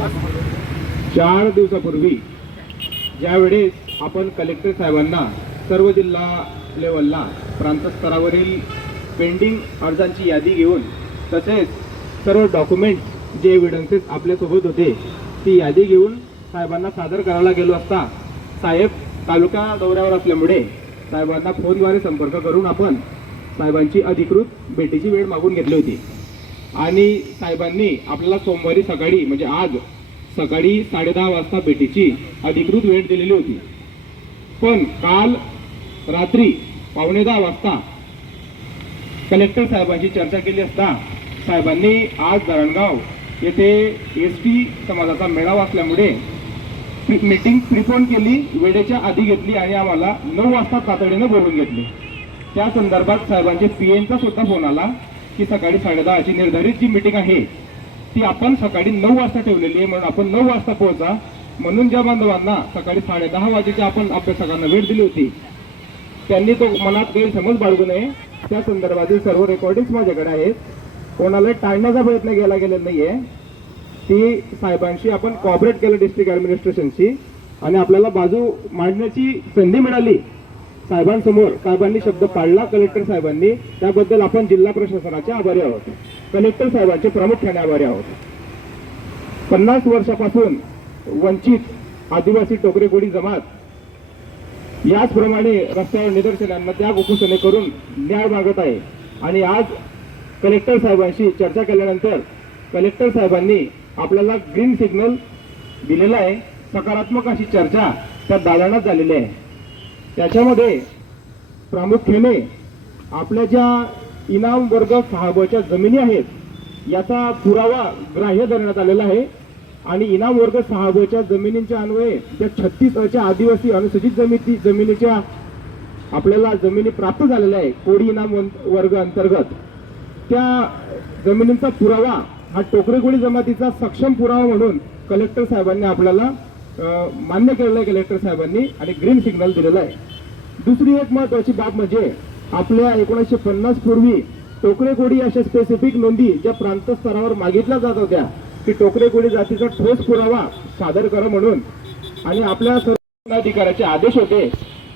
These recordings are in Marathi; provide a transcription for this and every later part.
4 दिवसापूर्वी ज्यावेळेस आपण कलेक्टर साहेबांना सर्व जिल्हा लेवलला प्रांत स्तरावरील पेंडिंग अर्जांची यादी घेऊन तसेच सर्व डॉक्युमेंट्स जे एव्हिडन्सेस आपल्यासोबत होते ती यादी घेऊन साहेबांना सादर करायला गेलो असता साहेब तालुका दौऱ्यावर असल्यामुळे साहेबांना फोनद्वारे संपर्क करून आपण साहेबांची अधिकृत भेटीची वेळ मागून घेतली होती आणि साहेबांनी आपल्याला सोमवारी सकाळी म्हणजे आज सकाळी 10:30 वाजता भेटीची अधिकृत वेळ दिलेली होती। पण काल रात्री 9:15 वाजता कलेक्टर साहेबांची चर्चा केली असता साहेबांनी आज धरणगाव येथे ST समाजाचा मेळावा असल्यामुळे मीटिंग प्रिपोन केली, वेळेच्या आधी घेतली आणि आम्हाला 9 वाजता तातडीने बोलून घेतले। त्या संदर्भात साहेबांचे PNचा सुद्धा फोन आला की सकाळी 10:30 ची निर्धारित जी मीटिंग आहे ती आपण सकाळी 9 वाजता ठेवलेली आहे, म्हणून आपण 9 वाजता पोहोचा। म्हणून ज्या बांधवांना सकाळी 10:30 वाजेची आपण अभ्यासकांना वेळ दिली होती त्यांनी तो मनात गैरसमज बाळगू नये। त्या संदर्भातील सर्व रेकॉर्डिंग्स माझ्याकडे आहेत, कोणाला टाळण्याचा प्रयत्न केला गेलेला नाहीये। ती साहेबांशी आपण कॉपरेट केलं डिस्ट्रिक्ट ॲडमिनिस्ट्रेशनशी आणि आपल्याला बाजू मांडण्याची संधी मिळाली साहेबांसमोर। साहेबांनी शब्द पाळला कलेक्टर साहेबांनी, त्याबद्दल आपण जिल्हा प्रशासनाचे आभारी आहोत, कलेक्टर साहेबांचे प्रामुख्याने आभारी आहोत। 50 वर्षापासून वंचित आदिवासी टोकरे कोळी जमात याचप्रमाणे रस्त्यावर निदर्शनांना त्याग उपोषणे करून न्याय मागत आहे आणि आज कलेक्टर साहेबांशी चर्चा केल्यानंतर कलेक्टर साहेबांनी आपल्याला ग्रीन सिग्नल दिलेला आहे। सकारात्मक अशी चर्चा त्या दालनात झालेली आहे। त्याच्यामध्ये प्रामुख्याने आपल्या ज्या इनाम वर्ग 6 जमिनी आहेत याचा पुरावा ग्राह्य धरण्यात आलेला आहे आणि इनाम वर्ग 6 जमिनींच्या अन्वये त्या 36 आदिवासी अनुसूचित जमिनीच्या आपल्याला जमिनी प्राप्त झालेल्या आहे कोळी इनाम वर्ग अंतर्गत। त्या जमिनींचा पुरावा हा टोकरे कोळी जमातीचा सक्षम पुरावा म्हणून कलेक्टर साहेबांनी आपल्याला मान्य केलेला आहे कलेक्टर साहेबांनी आणि ग्रीन सिग्नल दिलेला आहे। दुसरी एक महत्वाची बाब म्हणजे आपल्या 1950 पूर्वी टोकरे कोळी अशा स्पेसिफिक नोंदी ज्या प्रांत स्तरावर मागितल्या जात होत्या की टोकरे कोळी जातीचा ठोस पुरावा सादर करा म्हणून आणि आपल्या सर्व अधिकाऱ्याचे आदेश होते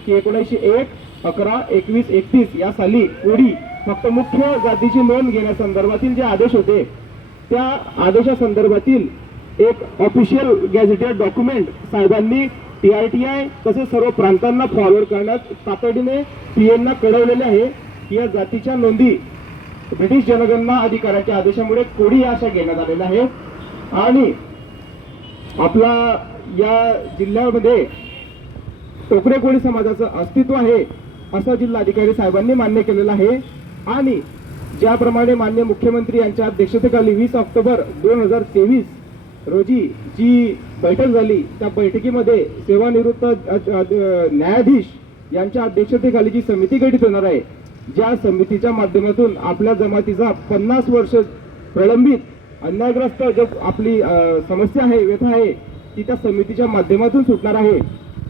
की 1901, 11, 21, 31 या साली कोळी फक्त मुख्य जातीची नोंद घेण्यासंदर्भातील जे आदेश होते त्या आदेशासंदर्भातील एक ऑफिशियल गॅझेटेड डॉक्युमेंट साहेबांनी TRTI तसेच सर्व प्रांतांना फॉरवर्ड करण्यात तातडीने PNना कळवलेले आहे की या जातीच्या नोंदी ब्रिटिश जनगणना अधिकाऱ्याच्या आदेशामुळे कोळी या अशा घेण्यात आलेल्या आहेत आणि आपला या जिल्ह्यामध्ये टोकरे कोळी समाजाचं अस्तित्व आहे असं जिल्हाधिकारी साहेबांनी मान्य केलेलं आहे आणि ज्याप्रमाणे माननीय मुख्यमंत्री यांच्या अध्यक्षतेखाली 20 ऑक्टोबर 2023 रोजी जी बैठक झाली त्या बैठकीमध्ये सेवानिवृत्त न्यायाधीश यांच्या अध्यक्षतेखाली जी समिती गठीत होणार आहे ज्या समितीच्या माध्यमातून आपल्या जमातीचा 50 वर्ष प्रलंबित अन्यायग्रस्त जो आपली समस्या आहे व्यथा आहे ती त्या समितीच्या माध्यमातून सुटणार आहे।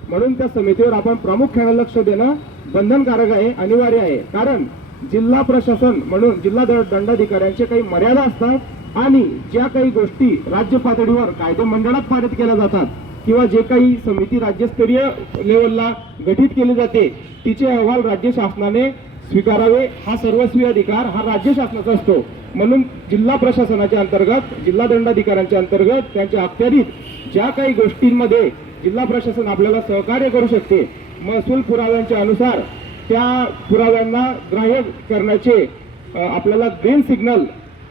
म्हणून त्या समितीवर आपण प्रामुख्याने लक्ष देणं बंधनकारक आहे, अनिवार्य आहे। कारण जिल्हा प्रशासन म्हणून जिल्हा दंडाधिकाऱ्यांचे काही मर्यादा असतात आणि ज्या काही गोष्टी राज्य पातळीवर कायदे मंडळात पारित केल्या जातात किंवा जे काही समिती राज्यस्तरीय लेवलला गठीत केली जाते तिचे अहवाल राज्य शासनाने स्वीकारावे हा सर्वस्वी अधिकार हा राज्य शासनाचा असतो। म्हणून जिल्हा प्रशासनाच्या अंतर्गत जिल्हा दंडाधिकाऱ्यांच्या अंतर्गत त्यांच्या अखत्यारीत ज्या काही गोष्टींमध्ये जिल्हा प्रशासन आपल्याला सहकार्य करू शकते महसूल पुराव्यांच्या अनुसार त्या पुराव्यांना ग्राह्य करण्याचे आपल्याला ग्रीन सिग्नल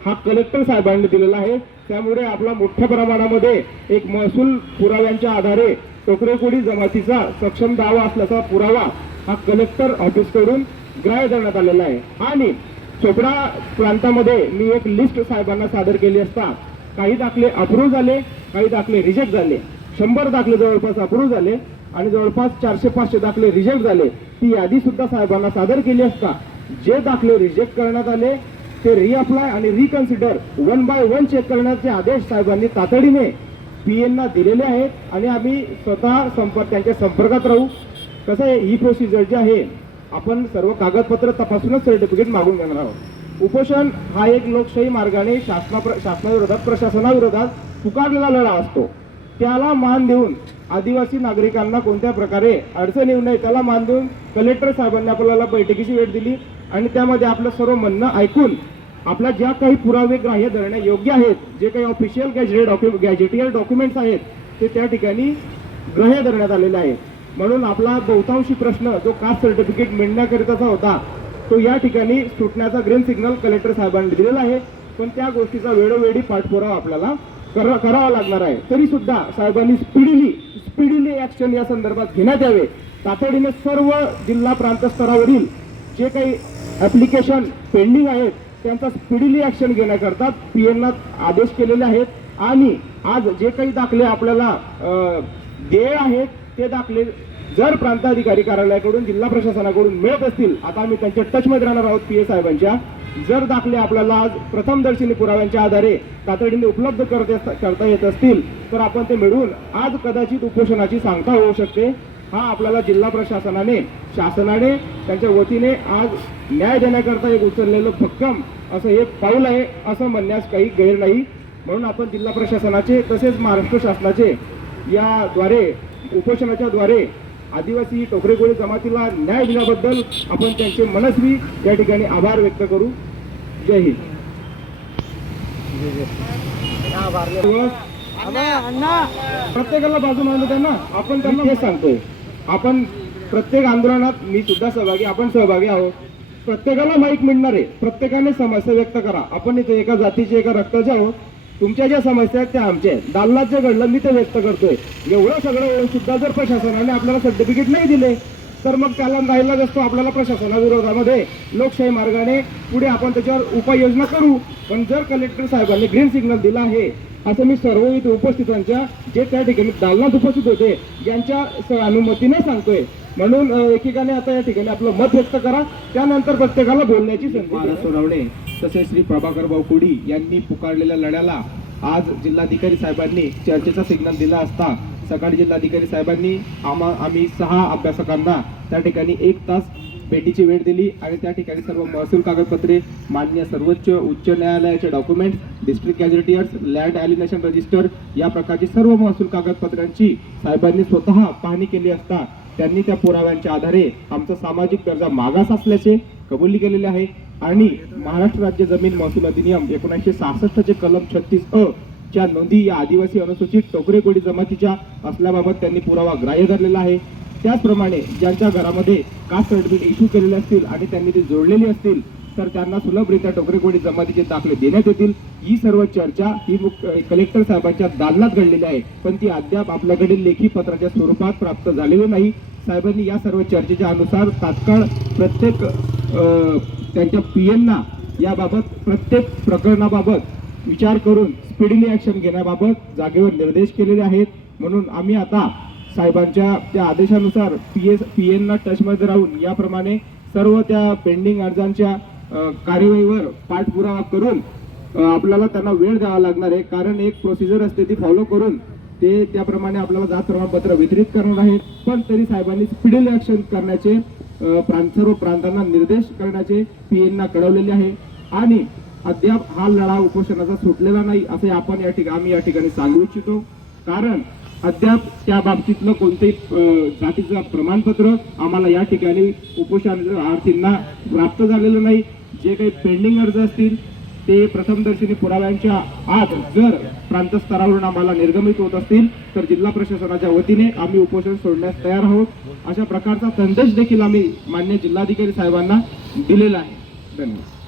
हा कलेक्टर साहेबांनी दिलेला आहे। त्यामुळे आपला मोठ्या प्रमाणामध्ये एक महसूल पुराव्यांच्या आधारे टोकरे कोळी जमातीचा सक्षम दावा असल्याचा पुरावा हा कलेक्टर ऑफिसकडून ग्राह्य करण्यात आलेला आहे आणि चोपडा प्रांतामध्ये मी एक लिस्ट साहेबांना सादर केली असता काही दाखले अप्रूव्ह झाले, काही दाखले रिजेक्ट झाले। 100 दाखले जवळपास अप्रूव्ह झाले आणि जवळपास 400-500 दाखले रिजेक्ट झाले। ती यादी सुद्धा साहेबांना सादर केली असता जे दाखले रिजेक्ट करण्यात आले ते रिअप्लाय आणि रिकन्सिडर 1 बाय 1 चेक करण्याचे आदेश साहेबांनी तातडीने PNना दिलेले आहेत आणि आम्ही स्वतः त्यांच्या संपर्कात राहू। कसं आहे ही प्रोसिजर जी आहे आपण सर्व कागदपत्र तपासूनच सर्टिफिकेट मागून घेणार आहोत। उपोषण हा एक लोकशाही मार्गाने शासनाविरोधात प्रशासनाविरोधात पुकारलेला लढा असतो, त्याला मान देऊन आदिवासी नागरिकांना कोणत्या प्रकारे अडचण येऊ नये त्याला मान देऊन कलेक्टर साहेबांनी आपल्याला बैठकीची वेळ दिली आणि त्यामध्ये आपलं सर्व म्हणणं ऐकून आपल्या ज्या काही पुरावे ग्राह्य धरणे योग्य आहेत, जे काही ऑफिशियल गॅजेटियर डॉक्युमेंट्स आहेत ते त्या ठिकाणी ग्राह्य धरण्यात आलेले आहेत. म्हणून आपला बहुतांशी प्रश्न जो कास्ट सर्टिफिकेट मिळण्याकरिताचा होता तो या ठिकाणी सुटण्याचा ग्रीन सिग्नल कलेक्टर साहेबांनी दिलेला आहे. पण त्या गोष्टीचा वेळोवेळी पाठपुरावा आपल्याला करावा लागणार आहे. तरी सुद्धा साहेबांनी स्पीडीली ऍक्शन या संदर्भात घेण्यात यावे. तातडीने सर्व जिल्हा प्रांत स्तरावरील जे काही ऍप्लिकेशन पेंडिंग आहेत त्यांचा स्पीडीली ऍक्शन घेण्याकरता पीएनना आदेश केलेले आहेत आणि आज जे काही दाखले आपल्याला देय आहेत ते दाखले जर प्रांताधिकारी कार्यालयाकडून जिल्हा प्रशासनाकडून मिळत असतील, आता आम्ही त्यांच्या टचमध्ये राहणार आहोत पीए साहेबांच्या, जर दाखले आपल्याला आज प्रथमदर्शनी पुराव्यांच्या आधारे तातडीने उपलब्ध करता येत असतील तर आपण ते मिळवून आज कदाचित उपोषणाची सांगता होऊ शकते. हा आपल्याला जिल्हा प्रशासनाने शासनाने त्यांच्या वतीने आज न्याय देण्याकरता एक उचललेलं भक्कम असं हे पाऊल आहे असं म्हणण्यास काही गैर नाही. म्हणून आपण जिल्हा प्रशासनाचे तसेच महाराष्ट्र शासनाचे याद्वारे उपोषणाच्या द्वारे आदिवासी टोकरे कोळी जमातीला न्याय दिल्याबद्दल आपण त्यांचे मनस्वी या ठिकाणी आभार व्यक्त करू. जय हिंद. प्रत्येकाला बाजू मांडू त्यांना आपण त्यांना हे सांगतोय. आपण प्रत्येक आंदोलनात मी सुद्धा सहभागी, आपण सहभागी आहोत. प्रत्येकाला माईक मिळणार आहे, प्रत्येकाने समस्या व्यक्त करा. आपण इथे एका जातीचे एका रक्ताचे आहोत. तुमच्या ज्या समस्या आहेत त्या आमच्या आहेत. दालनात जे घडलं मी ते व्यक्त करतोय. एवढं सगळं होऊन सुद्धा जर प्रशासनाने आपल्याला सर्टिफिकेट नाही दिले तर मग त्याला राहिला असतो आपल्याला प्रशासनाविरोधामध्ये लोकशाही मार्गाने पुढे आपण त्याच्यावर उपाययोजना करू. पण जर कलेक्टर साहेबांनी ग्रीन सिग्नल दिला आहे असं मी सर्व इथे उपस्थितांच्या जे त्या ठिकाणी दालनात उपस्थित होते यांच्या अनुमतीने सांगतोय. म्हणून एकेकाने आता या ठिकाणी आपलं मत व्यक्त करा, त्यानंतर प्रत्येकाला बोलण्याची संधी सोडवणे. तसेच श्री प्रभाकर भाऊ कुडी यांनी पुकारलेल्या लढ्याला आज जिल्हाधिकारी साहेबांनी चर्चेचा सिग्नल दिला असता सकाळी जिल्हाधिकारी साहेबांनी आम्ही 6 अभ्यासकांना त्या ठिकाणी 1 तास भेटीची वेळ दिली आणि त्या ठिकाणी सर्व महसूल कागदपत्रे, मान्य सर्वोच्च उच्च न्यायालयाचे documents, district gazetteers, land alienation register या प्रकारची सर्व महसूल कागदपत्रांची साहेबांनी स्वतः पाहणी केली असता त्यांनी त्या पुराव्यांच्या आधारे आमचा सामाजिक दर्जा मागास असल्याचे कबुली केलेले आहे आणि महाराष्ट्र राज्य जमीन महसूल अधिनियम 1966 चे कलम 36 च्या नोंदी या आदिवासी अनुसूचित टोकरे कोळी जमातीच्या असल्याबाबत त्यांनी पुरावा ग्राह्य धरलेला आहे. त्याचप्रमाणे ज्यांच्या घरामध्ये कास्ट सर्टिफिकेट इश्यू केलेले असतील आणि त्यांनी ते जोडलेली असतील तर त्यांना सुलभरित्या टोकरे कोळी जमातीचे दाखले देण्यात येतील. ही सर्व चर्चा ही कलेक्टर साहेबांच्या दालनात घडलेली आहे, पण ती अद्याप आपल्याकडे लेखी पत्राच्या स्वरूपात प्राप्त झालेली नाही. साहेबांनी या सर्व चर्चेच्या अनुसार तात्काळ प्रत्येक त्यांच्या पीएनना याबाबत प्रत्येक प्रकरणाबाबत विचार करून स्पीडीली ऍक्शन घेण्याबाबत जागेवर निर्देश केलेले आहेत. म्हणून आम्ही आता साहेबांच्या त्या आदेशानुसार पीएनना टचमध्ये राहून याप्रमाणे सर्व त्या पेंडिंग अर्जांच्या कार्यवाहीवर पाठपुरावा करून आपल्याला त्यांना वेळ द्यावा लागणार आहे. कारण एक प्रोसिजर असते ती फॉलो करून ते त्याप्रमाणे आपल्याला जात प्रमाणपत्र वितरित करणार आहेत. पण तरी साहेबांनी स्पीडीली ऍक्शन करण्याचे सर्व प्रांतांना निर्देश करण्याचे पीएनना कळवलेले आहे आणि अद्याप हा लढा उपोषणाचा सुटलेला नाही असे आपण आम्ही या ठिकाणी सांगू इच्छितो. कारण अद्याप त्या बाबतीतलं कोणतेही जातीचं प्रमाणपत्र आम्हाला या ठिकाणी उपोषणार्थींना प्राप्त झालेलं नाही. जे काही पेंडिंग अर्ज असतील ते प्रथमदर्शनी पुराव्यांच्या आत जर प्रांत स्तरावरून आम्हाला निर्गमित होत असतील तर जिल्हा प्रशासनाच्या वतीने आम्ही उपोषण सोडण्यास तयार आहोत. अशा प्रकारचा संदेश देखील आम्ही मान्य जिल्हाधिकारी साहेबांना दिलेला आहे. धन्यवाद.